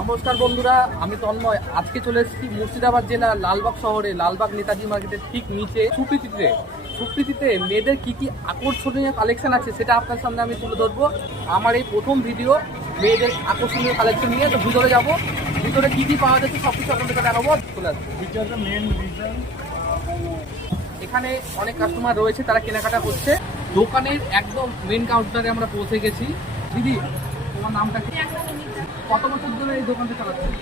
নমস্কার বন্ধুরা, আমি তন্ময়। আজকে চলে এসেছি মুর্শিদাবাদ জেলার লালবাগ শহরে, লালবাগ নেতাজি মার্কেটের ঠিক নিচে সুপ্রীতিতে মেয়েদের কি কি আকর্ষণীয় কালেকশন আছে সেটা আপনার সামনে আমি তুলে ধরবো। আমার এই প্রথম ভিডিও মেয়েদের আকর্ষণীয় কালেকশন নিয়ে। তো ভিতরে যাবো, ভিতরে কি কি পাওয়া যাচ্ছে সব কিছু আপনাদেরকে দেখাবো। চলে আসবো। এখানে অনেক কাস্টমার রয়েছে, তারা কেনাকাটা করছে। দোকানের একদম মেন কাউন্টারে আমরা পৌঁছে গেছি। দিদি, তোমার নামটা কি? কত বছর ধরে এই দোকানটা চালাচ্ছেন?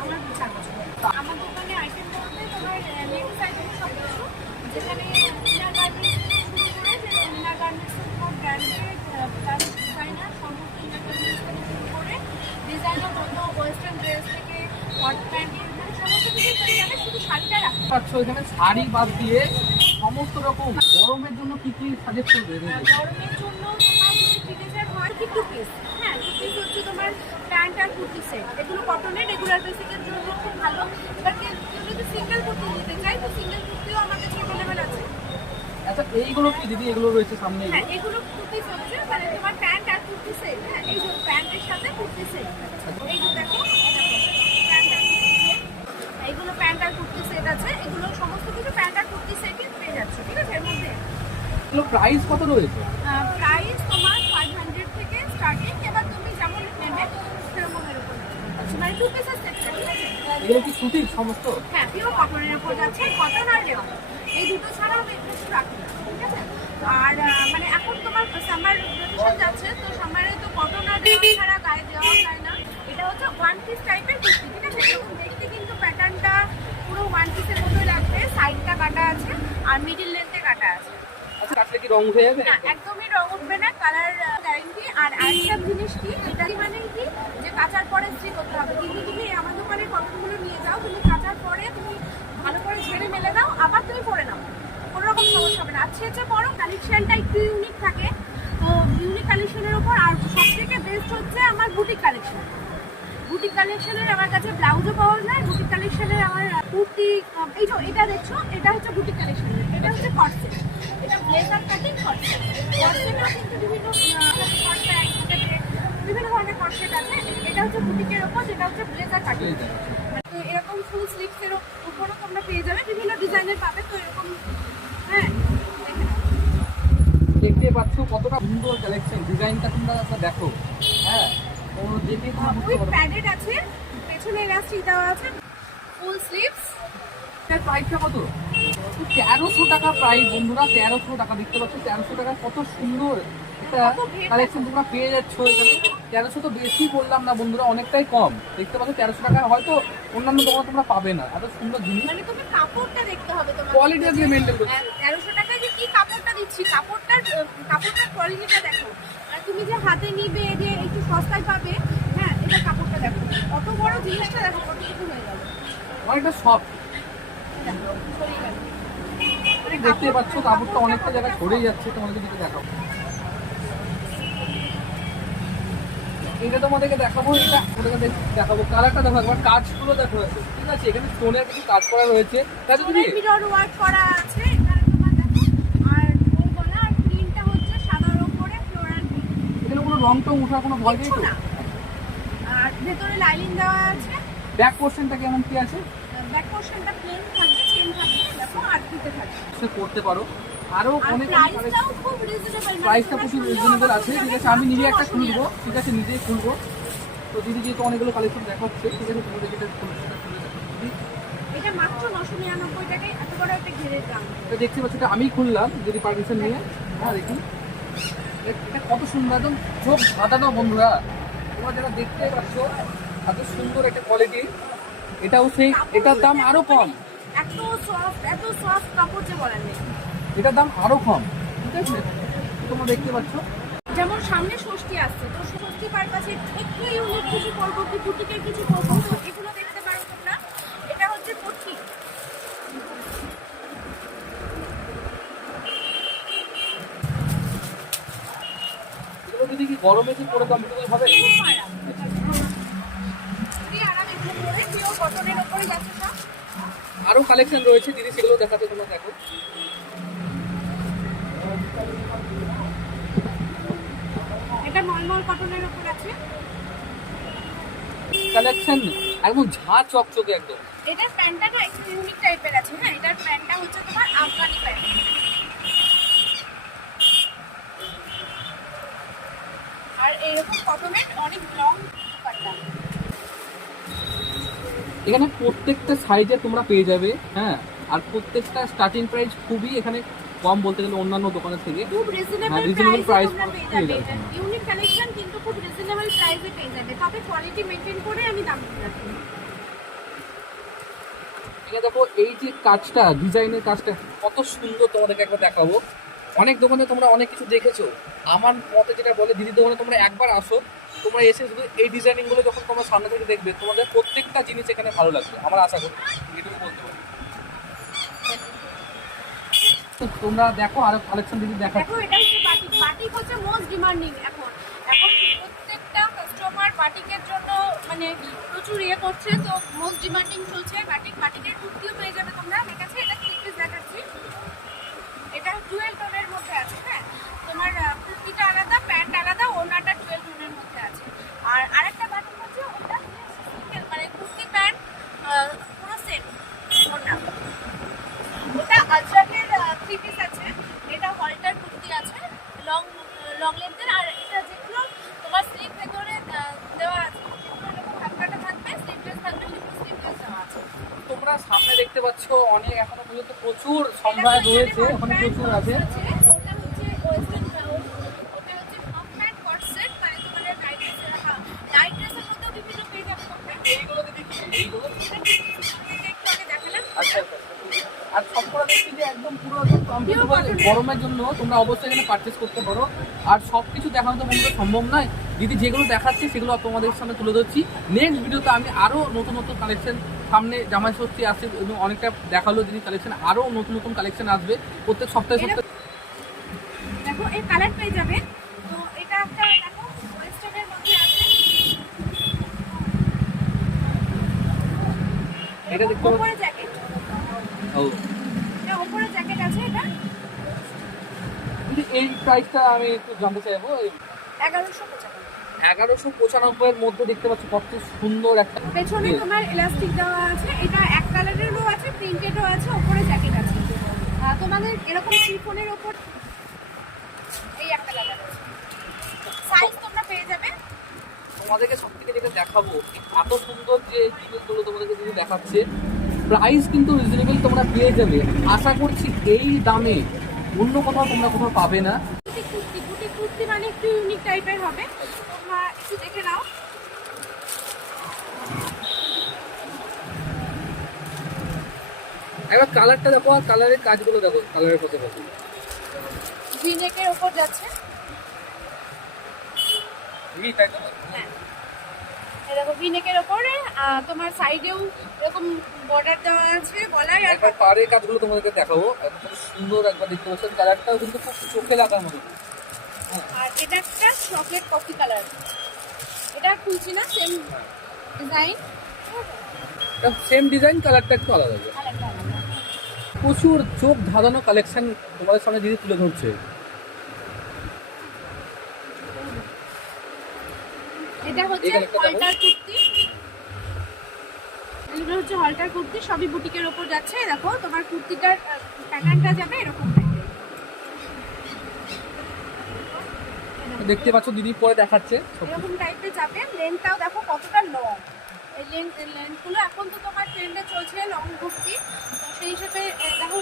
আমার 4 বছর। আমার দোকানে আইটেম বলতে তোমার লেডিস আইটেম সব কিছু, যেখানে ইনার গার্মেন্টস শুরু করে যে ইনার গার্মেন্টসের উপর ব্র্যান্ডেড প্লাস ডিজাইনার সমস্ত ইনার গার্মেন্টস থেকে শুরু করে ডিজাইনার বন্ধ ওয়েস্টার্ন ড্রেস থেকে হট প্যান্টের মানে সমস্ত কিছু পেয়ে যাবে, শুধু শাড়িটা রাখতে পাচ্ছ এখানে শাড়ি বাদ দিয়ে সমস্ত রকম। গরমের জন্য কি কি সাজেস্ট করবে? গরমের জন্য তোমার যদি টিনেজার হয় কি টু পিস, হ্যাঁ টু পিস হচ্ছে তোমার প্যান্ট আর কুর্তি সেট, এগুলো কটনের রেগুলার বেসিকের জন্য খুব ভালো। এবার কেউ যদি সিঙ্গেল কুর্তি নিতে চাই তো সিঙ্গেল কুর্তিও আমার কাছে অ্যাভেলেবেল আছে। আচ্ছা, এইগুলো কি দিদি? এগুলো রয়েছে সামনে? হ্যাঁ, এগুলো টু পিস হচ্ছে মানে তোমার প্যান্ট আর কুর্তি সেট। হ্যাঁ, এই যে প্যান্টের সাথে কুর্তি সেট, এই যে দেখো প্যান্ট আর কুর্তি সেট, এইগুলো প্যান্ট আর কুর্তি সেট আছে। এগুলো সমস্ত কিছু প্যান্ট আর কুর্তি সেটই পেয়ে যাচ্ছে, ঠিক আছে? এর মধ্যে এগুলো প্রাইস কত রয়েছে? প্রাইস তোমার 500 থেকে স্টার্টিং। এবার তুমি যেমন নেবে সেরকমের উপর আছে, মানে টু পিসের সেট, ঠিক আছে? এগুলো কি সুতির সমস্ত? হ্যাঁ, পিওর কটনের উপর যাচ্ছে, কটন আর রেওয়ান এই দুটো ছাড়াও আমি একটু রাখি না, ঠিক আছে? আর মানে এখন তোমার সামার ভ্যাকেশন যাচ্ছে, তো সামারে তো কটন আর রেওয়ান ছাড়া গায়ে দেওয়া যায় না। এটা হচ্ছে ওয়ান পিস টাইপের কুর্তি, ঠিক আছে? এরকম দেখতে কিন্তু প্যাটার্নটা পুরো ওয়ান পিসের মতোই লাগবে। সাইডটা কাটা আছে আর মিডিল লেন্থে কাটা আছে। আচ্ছা, কাটলে কি রং উঠে যাবে? না, একদমই রং উঠবে না, কালার গ্যারান্টি। আর আরেকটা জিনিস কি, এটা মানে কি যে কাচার পরে স্ত্রী করতে হবে। কিন্তু তুমি আমার দোকানে কটনগুলো নিয়ে যাও, তুমি কাচার পরে তুমি ভালো করে ঝেড়ে মেলে দাও, আবার তুমি পরে নাও, কোনো রকম সমস্যা হবে না। আর ছেঁচে বড় কালেকশনটা একটু ইউনিক থাকে, তো ইউনিক কালেকশনের উপর আর সব থেকে বেস্ট হচ্ছে আমার বুটিক কালেকশন। বুটিক কালেকশনের আমার কাছে ব্লাউজও পাওয়া যায়। বুটিক কালেকশনের আমার কুর্তি, এই যে এটা দেখছো, এটা হচ্ছে বুটিক কালেকশনের। এটা হচ্ছে কটসেট, এটা ব্লেজার কাটিং কটসেট। কটসেটও কিন্তু বিভিন্ন ধরনের কটসেট আছে। এটা হচ্ছে বুটিকের ওপর, যেটা হচ্ছে ব্লেজার কাটিং। তো এরকম ফুল স্লিভসের উপরও তোমরা পেয়ে যাবে, বিভিন্ন ডিজাইনের পাবে। তো এরকম, হ্যাঁ, দেখতে পাচ্ছ কতটা সুন্দর কালেকশন। ডিজাইনটা তোমরা দেখো, হ্যাঁ, তো দেখে তোমরা বুঝতে উইথ পারবে। প্যাডেড আছে, পেছনে ইলাস্টিক দেওয়া আছে, ফুল স্লিভস। এর প্রাইসটা কত? 1300 টাকা প্রাইস বন্ধুরা, 1300 টাকা। দেখতে পাচ্ছ 1300 টাকা কত সুন্দর একটা কালেকশন তোমরা পেয়ে যাচ্ছ এখানে। 1300 তো বেশি বললাম না বন্ধুরা, অনেকটাই কম। দেখতে পাচ্ছ 1300 টাকা হয়তো অন্যান্য দোকানে তোমরা পাবে না এত সুন্দর জিনিস। মানে তুমি কাপড়টা দেখতে হবে, তোমার কোয়ালিটি আজকে মেনটেন করতে। 1300 টাকায় যে কি কাপড়টা দিচ্ছি, কাপড়টার কোয়ালিটিটা দেখো। আর তুমি যে হাতে নিবে যে একটু সস্তায় পাবে, হ্যাঁ, এটা কাপড়টা দেখো, কত বড় জিনিসটা দেখো, কতটুকু হয়ে গেল, অনেকটা সফট। ছড়িয়ে গেল। দেখতে পাচ্ছ কাপড়টা অনেকটা জায়গায় ছড়িয়ে যাচ্ছে। তোমাদেরকে যদি দেখাবো, এটা তোমাদেরকে দেখাবো, এটা তোমাদেরকে দেখাবো। কালারটা দেখো একবার, কাজগুলো দেখো, ঠিক আছে? এখানে স্টোনের কিছু কাজ করা রয়েছে, তাই তো? মিরর ওয়ার্ক করা আছে এখানে, তোমার দেখো। আর ওই গলা আর প্রিন্টটা হচ্ছে সাদার উপরে ফ্লোরাল প্রিন্ট। এখানে কোনো রং টং ওঠার কোনো ভয় নেই তো? না। আর ভেতরে লাইনিং দেওয়া আছে। ব্যাক পোর্শনটা কেমন কি আছে? ব্যাক পোর্শনটা প্লেন থাকবে, চেন থাকবে, দেখো আর দিতে থাকবে। সে করতে পারো। আরো আর অনেক প্রাইসটাও খুব রিজনেবল, প্রাইসটা খুব রিজনেবল আছে, ঠিক আছে? আমি নিজে একটা খুলবো, ঠিক আছে? নিজেই খুলবো। তো দিদি যেহেতু অনেকগুলো কালেকশন দেখাচ্ছে, ঠিক আছে? তোমাদের যেটা খুলে সেটা খুলে দেখো দিদি। এটা মাত্র 999 টাকায় এত বড় একটা ঘেরের দাম। তো দেখতে পাচ্ছ, এটা আমি খুললাম যদি পারমিশন নিয়ে। হ্যাঁ, দেখুন এটা কত সুন্দর, একদম চোখ ধাঁধানো বন্ধুরা। তোমরা যেটা দেখতে পাচ্ছ এত সুন্দর একটা কোয়ালিটি। এটাও সেই, এটার দাম আরো কম। এত সফট কাপড় যে বলার নেই। এটার দাম আরো কম, ঠিক আছে? তোমরা দেখতে পাচ্ছ। যেমন সামনে ষষ্ঠী আসছে, তো ষষ্ঠী পারপাসে একটু ইউনিক কিছু করবো, কি বুটিকের কিছু করবো, তো এগুলো দেখতে পারো তোমরা। এটা হচ্ছে পট্টি, এগুলো যদি কি গরমে কি পরে কমফোর্টেবল হবে? খুব আরাম, খুবই আরাম। এগুলো পরে পিওর কটনের ওপরে যাচ্ছে সব। আরো কালেকশন রয়েছে দিদি, সেগুলো দেখাতে তোমরা দেখো। এটা নর্মাল কটনের ওপর আছে। কালেকশন একদম ঝাঁ চকচকে একদম। এটার প্যান্টটা না একটু ইউনিক টাইপের আছে। হ্যাঁ, এটার প্যান্টটা হচ্ছে তোমার আফগানি প্যান্ট। আর এরকম কটনের অনেক লং কাটটা। এখানে প্রত্যেকটা সাইজে তোমরা পেয়ে যাবে। হ্যাঁ, আর প্রত্যেকটা স্টার্টিং প্রাইস খুবই এখানে কম বলতে গেলে অন্যান্য দোকানের থেকে। খুব রিজনেবল reasonable প্রাইসে price তোমরা পেয়ে পেয়ে যাবে। যাবে। এটা ইউনিক কালেকশন কিন্তু খুব রিজনেবল প্রাইসে পেয়ে যাবে। তবে কোয়ালিটি মেইনটেইন করে আমি দাম রাখি। এখানে দেখো এই যে কাজটা, ডিজাইনের কাজটা কত সুন্দর, তোমাদেরকে একবার দেখাবো। অনেক দোকানে তোমরা অনেক কিছু দেখেছো, আমার মতে যেটা বলে দিদির দোকানে তোমরা একবার আসো, তোমরা এসে শুধু এই ডিজাইনিংগুলো যখন তোমরা সামনে থেকে দেখবে, তোমাদের প্রত্যেকটা জিনিস এখানে ভালো লাগবে, আমার আশা করি, এটুকু বলতে পারি। তো তোমরা দেখো আরো কালেকশন দিদি দেখাচ্ছি। দেখো এটা হচ্ছে বাটিক। বাটিক হচ্ছে মোস্ট ডিমান্ডিং এখন। এখন প্রত্যেকটা কাস্টমার বাটিকের জন্য মানে প্রচুর ইয়ে করছে, তো মোস্ট ডিমান্ডিং চলছে বাটিক। বাটিকের কুর্তিও পেয়ে যাবে তোমরা। আমার কাছে এটা 3 পিস দেখাচ্ছি। এটা ডুয়েল টোনের মধ্যে আছে। হ্যাঁ, তোমার কুর্তিটা আলাদা, প্যান্ট আলাদা, ওড়নাটা ডুয়েল টোনের মধ্যে আছে। আর আরেকটা বাটিক হচ্ছে ওটা সিঙ্গেল, মানে কুর্তি প্যান্ট পুরো সেম ওড়না। ওটা আজরাকের 3 পিস আছে। এটা হলটার কুর্তি আছে, লং লেন্থের। আর এটা যেগুলো তোমার স্লিভ ভেতরে দেওয়া আছে, যেগুলো এরকম হাত কাটা থাকবে, স্লিভলেস থাকবে, সেগুলো স্লিভলেস দেওয়া আছে। তোমরা সামনে দেখতে পাচ্ছ অনেক এখনো পর্যন্ত প্রচুর সম্ভার রয়েছে, ওখানে প্রচুর আছে। ওটা হচ্ছে ওয়েস্টার্ন, ওটা হচ্ছে হাফ প্যান্ট কট সেট, মানে তোমার নাইট ড্রেসের মধ্যেও বিভিন্ন পেয়ে যাবে তোমরা। এইগুলো দেখি, এইগুলো এটা একটু আগে দেখালাম। আচ্ছা আচ্ছা। আর সবকটা দেখছি যে একদম পুরো কমফোর্টেবল, গরমের জন্য তোমরা অবশ্যই এখানে পারচেস করতে পারো। আর সব কিছু দেখানো তো বন্ধুরা সম্ভব নয়, দিদি যেগুলো দেখাচ্ছে সেগুলো তোমাদের সামনে তুলে ধরছি। নেক্সট ভিডিওতে আমি আরও নতুন নতুন কালেকশন, সামনে জামাই ষষ্ঠী আসছে এবং অনেকটা দেখালো দিদি কালেকশন, আরও নতুন নতুন কালেকশন আসবে প্রত্যেক সপ্তাহে সপ্তাহে। দেখো এই কালার পেয়ে যাবে। তো এটা একটা দেখো ওয়েস্টার্নের মধ্যে আছে। এটা দেখতে পাচ্ছ? উপরে জ্যাকেট। ও, এটা উপরে জ্যাকেট আছে। এটা দিদি এই প্রাইসটা আমি একটু জানতে চাইবো। 1195। 1195 এর মধ্যে দেখতে পাচ্ছ কত সুন্দর একটা পেছনে তোমার ইলাস্টিক দেওয়া আছে। এটা এক কালারেরও আছে, প্রিন্টেডও আছে, উপরে জ্যাকেট আছে। তোমাদের এরকম শিফনের উপর এই একটা কালার আছে। সাইজ তোমরা পেয়ে যাবে। তোমাদেরকে সব থেকে যেটা দেখাবো, এত সুন্দর যে জিনিসগুলো তোমাদেরকে যদি দেখাচ্ছে, প্রাইস কিন্তু রিজনেবল তোমরা পেয়ে যাবে। আশা করছি এই দামে অন্য কোথাও তোমরা কোথাও পাবে না। বুটিক কুর্তি মানে একটু ইউনিক টাইপের হবে, তোমরা একটু দেখে নাও। একবার কালারটা দেখো, আর কালারের কাজগুলো দেখো, কালারের কত কত ভিনেকের উপর যাচ্ছে। তাই তো? হ্যাঁ, এই দেখো ভিনেকের উপরে তোমার সাইডেও এরকম বর্ডার দেওয়া আছে গলায়। আর একবার পাড়ের কাজগুলো তোমাদেরকে দেখাবো, একদম সুন্দর একবার দেখতে পাচ্ছেন। কালারটাও কিন্তু খুব চোখে লাগার মতো। আর এটা একটা চকলেট কফি কালার। এটা খুলছি না, সেম ডিজাইন, সেম ডিজাইন, কালারটা একটু আলাদা হবে। প্রচুর চোখ ধাঁধানো কালেকশন তোমাদের সামনে দিদি তুলে ধরছে। এটা হচ্ছে হলটার কুর্তি। এগুলো হচ্ছে হলটার কুর্তি, সবই বুটিকের ওপর যাচ্ছে। দেখো তোমার কুর্তিটার প্যাটার্নটা যাবে এরকম টাইপের। দেখতে পাচ্ছ দিদি পরে দেখাচ্ছে। এরকম টাইপের যাবে। লেন্থটাও দেখো কতটা লং। এই লেন্থগুলো এখন তো তোমার ট্রেন্ডে চলছে লং কুর্তি, তো সেই হিসেবে দেখো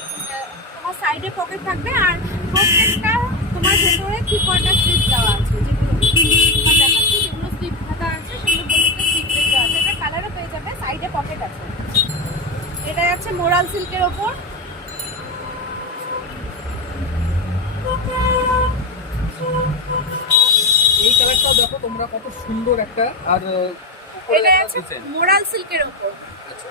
তোমার সাইডে পকেট থাকবে। আর প্রত্যেকটা তোমার ভেতরে 3/4 স্লিপ দেওয়া আছে, যেগুলো তোমার দেখাচ্ছি, যেগুলো স্লিপ হাতা আছে সেগুলো বলতে স্লিপ দেওয়া আছে। এটা কালারও পেয়ে যাবে, সাইডে পকেট আছে। এটা যাচ্ছে মোরাল সিল্কের ওপর। এই কালারটাও দেখো তোমরা কত সুন্দর একটা। আর উপরে এটা একটা যাচ্ছে ডিজাইন। মোরাল সিল্কের ওপর। আচ্ছা,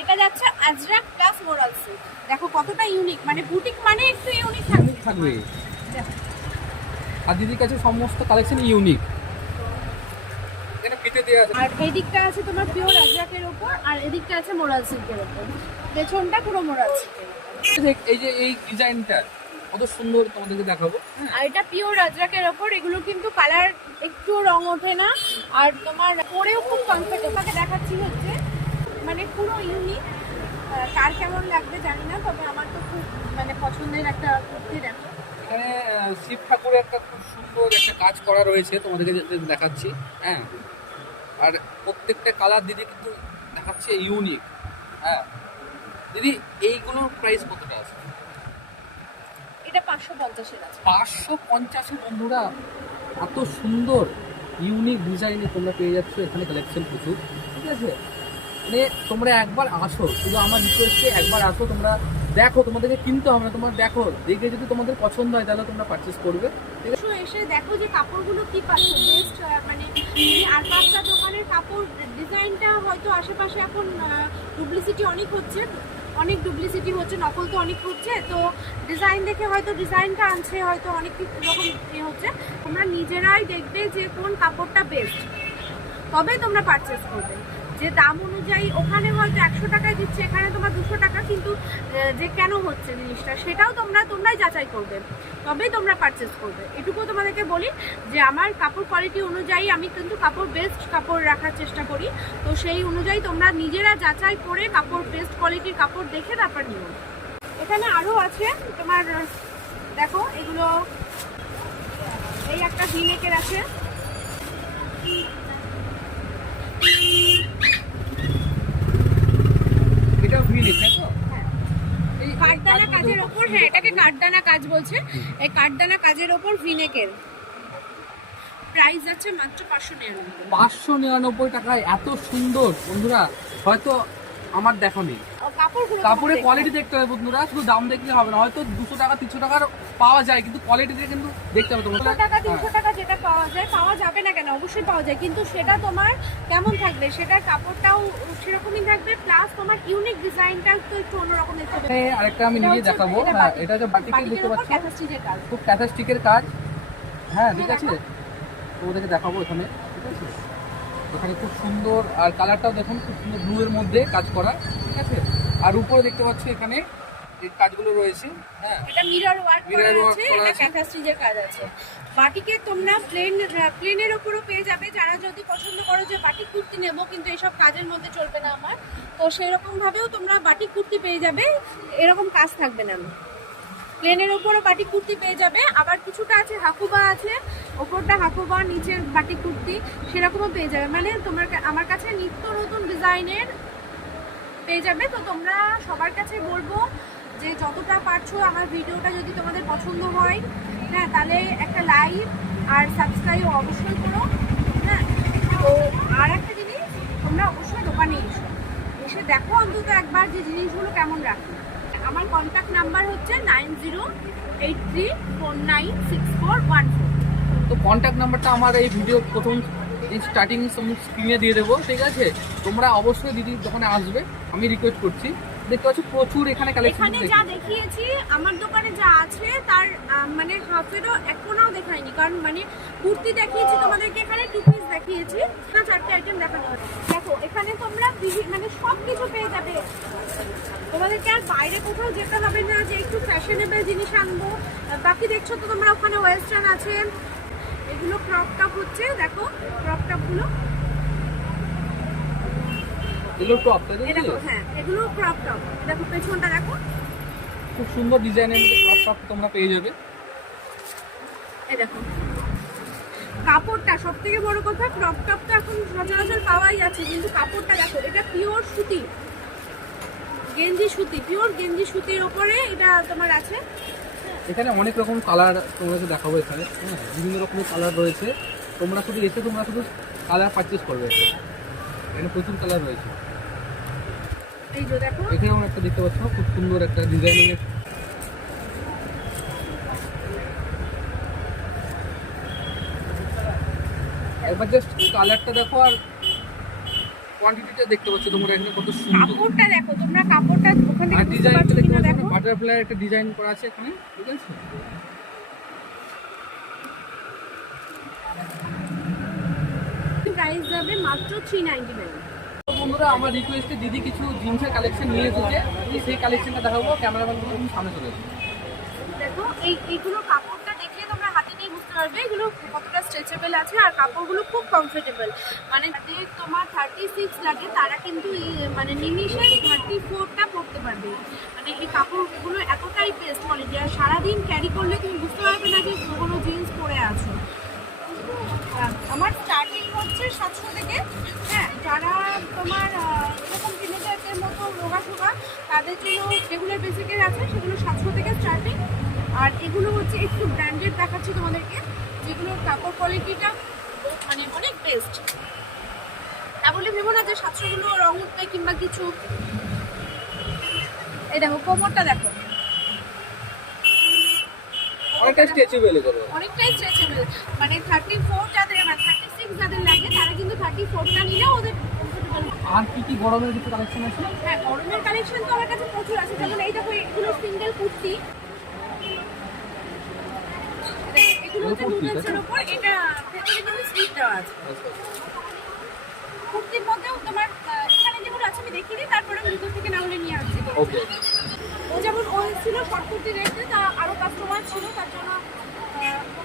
এটা যাচ্ছে আজরাক প্লাস মোরাল সিল্ক। দেখো কতটা ইউনিক, মানে বুটিক মানে একটু ইউনিক থাকবে। ইউনিক থাকবে। আর দিদির কাছে সমস্ত কালেকশন ইউনিক। এখানে ফিতে দেওয়া আছে। আর এই দিকটা আছে তোমার পিওর আজরাকের ওপর, আর এদিকটা আছে মোরাল সিল্কের ওপর। পেছনটা পুরো মোরাল সিল্কের। এই যে এই ডিজাইনটা কত সুন্দর তোমাদেরকে দেখাবো। আর এটা পিওর আজরাকের ওপর, এগুলো কিন্তু কালার একটু রং ওঠে না, আর তোমার পরেও খুব কমফোর্টেবল। দেখাচ্ছি হচ্ছে মানে পুরো ইউনিক, কার কেমন লাগবে জানি না, তবে আমার তো খুব মানে পছন্দের একটা কুর্তি। দেখো এখানে শিব ঠাকুরের একটা খুব সুন্দর একটা কাজ করা রয়েছে, তোমাদেরকে দেখাচ্ছি। হ্যাঁ, আর প্রত্যেকটা কালার দিদি কিন্তু দেখাচ্ছে ইউনিক। হ্যাঁ দিদি, এইগুলোর প্রাইস কতটা আছে? এটা 550-এর আছে। 550 বন্ধুরা, এত সুন্দর ইউনিক ডিজাইনে তোমরা পেয়ে যাচ্ছ এখানে কালেকশন প্রচুর। ঠিক আছে, মানে তোমরা একবার আসো, শুধু আমার রিকোয়েস্টে একবার আসো, তোমরা দেখো, তোমাদেরকে কিনতে হবে না, তোমরা দেখো, দেখে যদি তোমাদের পছন্দ হয় তাহলে তোমরা পারচেস করবে। ঠিক আছে, এসে দেখো যে কাপড়গুলো কি পাচ্ছ বেস্ট, মানে আর পাঁচটা দোকানের কাপড় ডিজাইনটা হয়তো আশেপাশে এখন ডুপ্লিসিটি অনেক হচ্ছে, নকল তো অনেক হচ্ছে, তো ডিজাইন দেখে হয়তো ডিজাইনটা আনছে, হয়তো অনেক রকম হচ্ছে। তোমরা নিজেরাই দেখবে যে কোন কাপড়টা বেস্ট, তবে তোমরা পারচেস করবে। যে দাম অনুযায়ী ওখানে হয়তো 100 টাকায় দিচ্ছে, এখানে তোমার 200 টাকা, কিন্তু যে কেন হচ্ছে জিনিসটা সেটাও তোমরাই যাচাই করবে, তবেই তোমরা পারচেস করবে। এটুকু তোমাদেরকে বলি যে আমার কাপড় কোয়ালিটি অনুযায়ী আমি কিন্তু কাপড় বেস্ট কাপড় রাখার চেষ্টা করি, তো সেই অনুযায়ী তোমরা নিজেরা যাচাই করে কাপড় বেস্ট কোয়ালিটির কাপড় দেখে তারপর নিও। এখানে আরও আছে তোমার, দেখো এগুলো, এই একটা ভিনেকের আছে, এটা ভিনেক, তাই তো? এই কাঠদানা কাজের ওপর, হ্যাঁ এটাকে কাঠদানা কাজ বলছে। এই কাঠদানা কাজের ওপর ভিনেকের প্রাইস আছে মাত্র 599। 599 টাকায় এত সুন্দর বন্ধুরা, হয়তো আমার দেখা নেই। কাপড়ের কোয়ালিটি দেখতে হবে বন্ধুরা, শুধু দাম দেখলে হবে না। হয়তো 200 টাকা 300 টাকার পাওয়া যায়, কিন্তু কোয়ালিটি দিয়ে কিন্তু দেখতে হবে তোমার। 200 টাকা 300 টাকা যেটা পাওয়া যাবে না কেন, অবশ্যই পাওয়া যায়, কিন্তু সেটা তোমার কেমন থাকবে, সেটার কাপড়টাও সেরকমই থাকবে, প্লাস তোমার ইউনিক ডিজাইনটাও তো একটু অন্যরকম দেখতে হবে। আরেকটা আমি নিজে দেখাবো। হ্যাঁ, এটা হচ্ছে বাটিকের, দেখতে পাচ্ছ কাজ, খুব ক্যাথাস্টিকের কাজ। হ্যাঁ ঠিক আছে, তোমাদেরকে দেখাবো এখানে। ঠিক আছে, এখানে খুব সুন্দর, আর কালারটাও দেখুন খুব সুন্দর, ব্লু এর মধ্যে কাজ করা। ঠিক আছে, আর উপরে দেখতে পাচ্ছ এখানে এই কাজগুলো রয়েছে। হ্যাঁ, এটা মিরর ওয়ার্ক করা আছে, এটা ক্যাথা স্টিচের কাজ আছে। বাটিকে তোমরা প্লেনের উপরও পেয়ে যাবে, যারা যদি পছন্দ করো যে বাটিক কুর্তি নেবো কিন্তু এসব কাজের মধ্যে চলবে না আমার, তো সেরকম ভাবেও তোমরা বাটিক কুর্তি পেয়ে যাবে, এরকম কাজ থাকবে না। প্লেনের উপরও বাটিক কুর্তি পেয়ে যাবে, আবার কিছুটা আছে হাকুবা আছে, ওপরটা হাকুবা, নিচের বাটিক কুর্তি সেরকমও পেয়ে যাবে। মানে তোমার আমার কাছে নিত্য নতুন ডিজাইনের পেয়ে যাবে। তো তোমরা সবার কাছে বলবো যে যতটা পারছো আমার ভিডিওটা যদি তোমাদের পছন্দ হয়, হ্যাঁ তাহলে একটা লাইক আর সাবস্ক্রাইব অবশ্যই করো। হ্যাঁ, তো আর একটা জিনিস, তোমরা অবশ্যই দোকানে এসে দেখো অন্তত একবার যে জিনিসগুলো কেমন রাখি। আমার কন্ট্যাক্ট নাম্বার হচ্ছে 9083496414। তো কন্ট্যাক্ট নাম্বারটা আমার এই ভিডিও প্রথম স্টার্টিং স্ক্রিনে দিয়ে দেবো। ঠিক আছে, তোমরা অবশ্যই দিদির দোকানে আসবে, আমি রিকোয়েস্ট করছি। দেখতে পাচ্ছি প্রচুর এখানে কালেকশন। এখানে যা দেখিয়েছি আমার দোকানে যা আছে তার মানে হাফেরও এক কোনাও দেখাইনি, কারণ মানে কুর্তি দেখিয়েছি তোমাদেরকে, এখানে টু পিস দেখিয়েছি না, 4টে আইটেম দেখানো হয়েছে। দেখো এখানে তোমরা মানে সব কিছু পেয়ে যাবে, তোমাদেরকে আর বাইরে কোথাও যেতে হবে না যে একটু ফ্যাশনেবল জিনিস আনবো। বাকি দেখছো তো তোমরা ওখানে ওয়েস্টার্ন আছে, এগুলো ক্রপ টপ হচ্ছে, দেখো ক্রপ টপগুলো, এগুলো টপ, তাই তো? দেখো হ্যাঁ এগুলো ক্রপ টপ, দেখো পেছনটা দেখো খুব সুন্দর ডিজাইনের মধ্যে ক্রপ টপ তোমরা পেয়ে যাবে। এই দেখো কাপড়টা, সব থেকে বড় কথা ক্রপ টপ তো এখন সচরাচর পাওয়াই যাচ্ছে, কিন্তু কাপড়টা দেখো, এটা পিওর সুতি, গেঞ্জি সুতি, পিওর গেঞ্জি সুতির ওপরে এটা তোমার আছে। এখানে অনেক রকম কালার তোমাকে দেখাবো। এখানে হ্যাঁ বিভিন্ন রকমের কালার রয়েছে, তোমরা শুধু এসে তোমরা শুধু কালার পারচেস করবে। এখানে প্রচুর কালার রয়েছে। এই যে দেখো এখানেও একটা দেখতে পাচ্ছ খুব সুন্দর একটা ডিজাইনিং এর, একবার জাস্ট কালারটা দেখো আর কোয়ান্টিটিটা দেখতে পাচ্ছ তোমরা এখানে কত সুন্দর। কাপড়টা দেখো তোমরা, কাপড়টা ওখান থেকে আর বুঝতে ডিজাইনটা পারছো দেখতে কিনা পাচ্ছ, দেখো, বাটারফ্লাই একটা ডিজাইন করা আছে এখানে। ঠিক আছে, প্রাইস যাবে মাত্র 399। বন্ধুরা আমার রিকোয়েস্টে দিদি কিছু জিন্সের কালেকশন নিয়ে এসেছে, সেই কালেকশনটা দেখাবো। ক্যামেরাম্যান সামনে চলে আসবে। দেখো এইগুলো কাপড়টা দেখলে তোমরা হাতে নিয়ে বুঝতে পারবে এগুলো কতটা স্ট্রেচেবল আছে, আর কাপড়গুলো খুব কমফোর্টেবল। মানে যাদের তোমার 36 লাগে তারা কিন্তু মানে নিমিশে 34টা পরতে পারবে। মানে এই কাপড়গুলো এতটাই বেস্ট কোয়ালিটি, আর সারাদিন ক্যারি করলে তুমি বুঝতে পারবে না যে কোনো জিন্স পরে আছো। আমার স্টার্টিং হচ্ছে 700 থেকে। হ্যাঁ, যারা তোমার এরকম টিনেজারদের মতো রোগা সোগা তাদের জন্য রেগুলার বেসিকের আছে, সেগুলো 700 থেকে স্টার্টিং। আর এগুলো হচ্ছে একটু ব্র্যান্ডেড দেখাচ্ছি তোমাদেরকে, যেগুলোর কাপড় কোয়ালিটিটা মানে অনেক বেস্ট। তা বলে ভেবো না যে 700গুলো রং উঠবে কিংবা কিছু। এই দেখো কোমরটা দেখো, অনেকটাই স্ট্রেচেবল করে, অনেকটাই স্ট্রেচেবল। মানে 34 যাদের বা 36 যাদের লাগে তারা কিন্তু 34টা নিলেও ওদের কমফোর্টেবল। আর কি কি গরমের কিছু কালেকশন আছে? হ্যাঁ, গরমের কালেকশন তো আমার কাছে প্রচুর আছে। যেমন এই দেখো, এগুলো সিঙ্গেল কুর্তি, এগুলো হচ্ছে নুডলসের উপর, এটা ভেতরে কিন্তু স্লিপ দেওয়া আছে। কুর্তির মধ্যেও তোমার এখানে যেগুলো আছে আমি দেখিনি, তারপরে আমি ভিতর থেকে না হলে নিয়ে আসছি। ওকে, ও যেমন ও ছিল শর্ট কুর্তি রেটে, তা আরও কাস্টমার ছিল, তার জন্য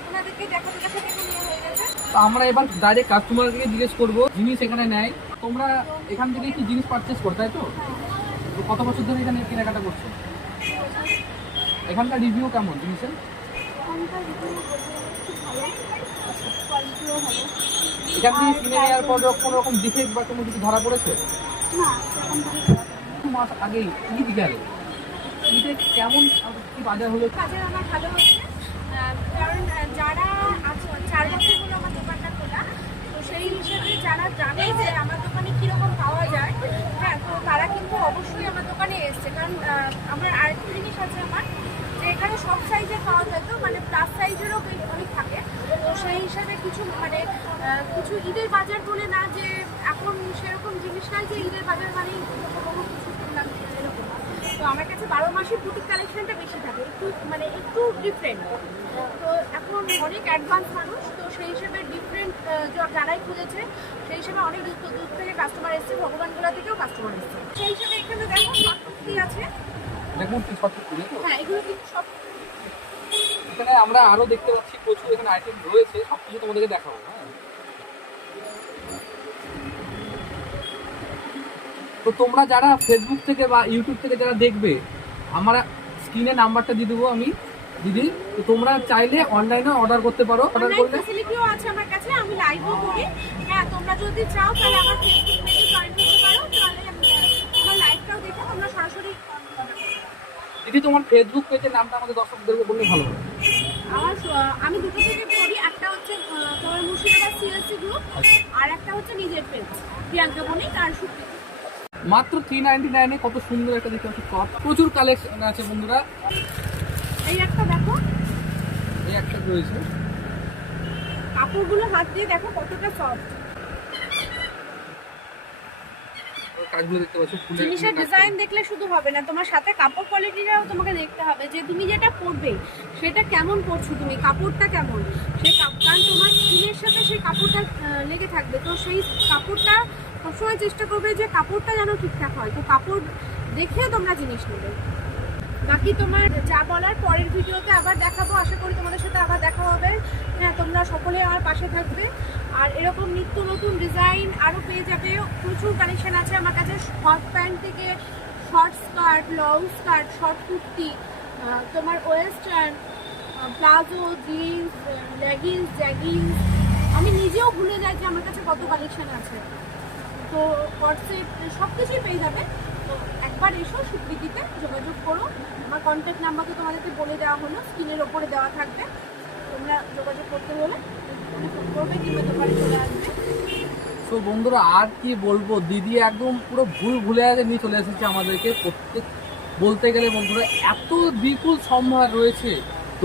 ওনাদেরকে দেখাতে দেখাতে নিয়ে হয়ে গেছে। তো আমরা এবার ডাইরেক্ট কাস্টমারকে জিজ্ঞেস করবো জিনিস এখানে নেয়, তোমরা এখান থেকে কি জিনিস পারচেস করো তাই তো? তো কত বছর ধরে এখানে কেনাকাটা করছো? এখানকার রিভিউ কেমন জিনিসের? এখানকার রিভিউ খুব ভালো, কোয়ালিটিও ভালো। এখান থেকে কিনে নেওয়ার পর কোনো রকম ডিফেক্ট বা কোনো কিছু ধরা পড়েছে? না, সেরকম ভালো। 2 মাস আগেই ঈদ গেল, ঈদে কেমন কি বাজার হলো? বাজার আমার ভালো হচ্ছে, কারণ যারা আছে 4 বছর হলো আমার দোকানটা খোলা, তো সেই হিসেবে যারা জানে যে আমার দোকানে কীরকম পাওয়া যায়, হ্যাঁ, তো তারা কিন্তু অবশ্যই আমার দোকানে এসছে। কারণ আমার আরেকটা জিনিস আছে আমার, যে এখানে সব সাইজের পাওয়া যায়, তো মানে প্লাস সাইজেরও অনেক থাকে। তো সেই হিসাবে কিছু মানে কিছু ঈদের বাজার বলে না যে এখন সেরকম জিনিস নাই যে ঈদের বাজার মানেই কোনো কিছু কিনলাম এরকম। তো আমার কাছে 12 মাসের বুটিক কালেকশনটা বেশি থাকে, একটু ডিফারেন্ট। তো এখন অনেক অ্যাডভান্স মানুষ, তো সেই হিসেবে ডিফারেন্ট যারাই খুঁজেছে সেই হিসেবে অনেক দূর থেকে কাস্টমার এসছে, ভগবানগোলা থেকেও কাস্টমার এসছে। সেই হিসেবে এখানে দেখো শর্ট কুর্তি আছে। দেখুন কি সব কিছু তো, হ্যাঁ, এগুলো কিন্তু সব এখানে আমরা আরো দেখতে পাচ্ছি প্রচুর এখানে আইটেম রয়েছে, সব কিছু তোমাদেরকে দেখাবো। হ্যাঁ, তো তোমরা যারা ফেসবুক থেকে বা ইউটিউব থেকে যারা দেখবে, আমরা স্ক্রিনে নাম্বারটা দিয়ে দেবো আমি দিদি, তো তোমরা চাইলে অনলাইনে অর্ডার করতে পারো। অর্ডার অনলাইন করলে ফ্যাসিলিটিও আছে আমার কাছে, আমি লাইভও করি। হ্যাঁ, তোমরা যদি চাও তাহলে আমার ফেসবুক পেজে জয়েন করতে পারো, তাহলে আমার লাইভটাও দেখে তোমরা সরাসরি দিদি তোমার ফেসবুক পেজের নামটা আমাদের দর্শকদেরকে বললে ভালো হবে। আমি দুটো থেকে করি, একটা হচ্ছে তোমার মুর্শিদাবাদ সিএসসি গ্রুপ, আর একটা হচ্ছে নিজের পেজ প্রিয়াঙ্কা বণিক আর সুপ্রিয়া। মাত্র 399 কত সুন্দর একটা দেখতে পাচ্ছি টপ, প্রচুর কালেকশন আছে বন্ধুরা। এই একটা দেখো, এই একটা রয়েছে, কাপড়গুলো হাত দিয়ে দেখো কতটা সফট। কাজগুলো দেখতে পাচ্ছি ফুলের জিনিসের ডিজাইন দেখলে শুধু হবে না, তোমার সাথে কাপড় কোয়ালিটিটাও তোমাকে দেখতে হবে, যে তুমি যেটা পরবে সেটা কেমন পরছো, তুমি কাপড়টা কেমন, সেই কারণ তোমার স্কিনের সাথে সেই কাপড়টা লেগে থাকবে। তো সেই কাপড়টা সবসময় চেষ্টা করবে যে কাপড়টা যেন ঠিকঠাক হয়, তো কাপড় দেখে তোমরা জিনিস নেবে। বাকি তোমার যা বলার পরের ভিডিওতে আবার দেখাবো, আশা করি তোমাদের সাথে আবার দেখা হবে। হ্যাঁ, তোমরা সকলে আমার পাশে থাকবে, আর এরকম নিত্য নতুন ডিজাইন আরও পেয়ে যাবে। প্রচুর কালেকশন আছে আমার কাছে, শর্ট প্যান্ট থেকে short skirt, long skirt, short kurti, তোমার western, palazzo, jeans, leggings, jeggings. আমি নিজেও ভুলে যাই যে আমার কাছে কত কালেকশন আছে। তো হোয়াটসঅ্যাপ সব কিছুই পেয়ে যাবে। তো একবার এসো, সুপ্রীতিতে যোগাযোগ করো। আমার কন্ট্যাক্ট নাম্বার তো তোমাদেরকে বলে দেওয়া হলো, স্ক্রিনের ওপরে দেওয়া থাকবে। তোমরা যোগাযোগ করতে হলে ফোন করবে কিংবা দোকানে চলে আসবে। তো বন্ধুরা আর কি বলবো, দিদি একদম পুরো ভুলে নিয়ে চলে এসেছে আমাদেরকে। প্রত্যেক বলতে গেলে বন্ধুরা এত বিপুল সম্ভার রয়েছে,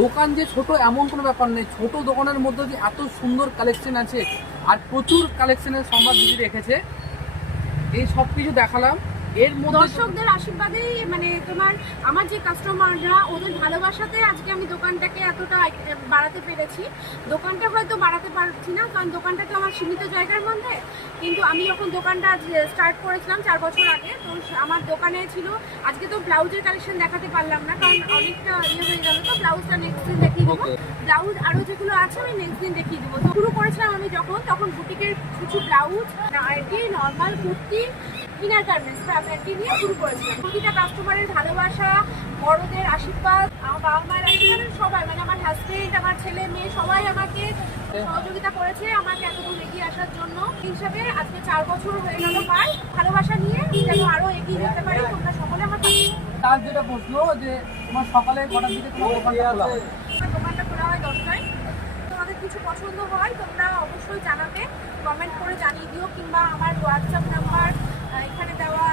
দোকান যে ছোট এমন কোনো ব্যাপার নেই, ছোট দোকানের মধ্যে যে এত সুন্দর কালেকশন আছে, আর প্রচুর কালেকশনের সম্ভার দিদি রেখেছে। এই সব কিছু দেখালাম, এর মধ্যে দর্শকদের আশীর্বাদেই মানে তোমার আমার যে কাস্টমাররা ওদের ভালোবাসাতে আজকে আমি দোকানটাকে এতটা বাড়াতে পেরেছি। দোকানটা হয়তো বাড়াতে পারছি না, কারণ দোকানটা তো আমার সীমিত জায়গার মধ্যে। কিন্তু আমি যখন দোকানটা স্টার্ট করেছিলাম 4 বছর আগে, তো আমার দোকানে ছিল, আজকে তো ব্লাউজের কালেকশন দেখাতে পারলাম না কারণ অনেকটা হয়ে গেল, তো ব্লাউজটা নেক্সট দিন দেখিয়ে দেবো। ব্লাউজ আরও যেগুলো আছে আমি নেক্সট দিন দেখিয়ে দেবো। তো শুরু করেছিলাম আমি তখন বুটিকের কিছু blouse, nightie, normal kurti, inner garments fabric নিয়ে শুরু করেছিলাম। প্রতিটা কাস্টমারের ভালোবাসা, বড়দের আশীর্বাদ, আমার বাবা মায়ের আশীর্বাদ, সবাই মানে আমার হাজবেন্ড, আমার ছেলে মেয়ে সবাই আমাকে সহযোগিতা করেছে আমাকে এতদূর এগিয়ে আসার জন্য। হিসাবে আজকে 4 বছর হয়ে গেল পার। ভালোবাসা নিয়ে যেন আরো এগিয়ে যেতে পারি, তোমরা সকলে আমার পাশে। তার যেটা প্রশ্ন যে তোমার সকালে কটার দিকে তোমার দোকানটা খোলা হয়? আমার দোকানটা খোলা হয় 10টায়। তোমাদের কিছু পছন্দ হয় তোমরা অবশ্যই জানাবে, কমেন্ট করে জানিয়ে দিও, কিংবা আমার হোয়াটসঅ্যাপ নাম্বার এখানে দেওয়া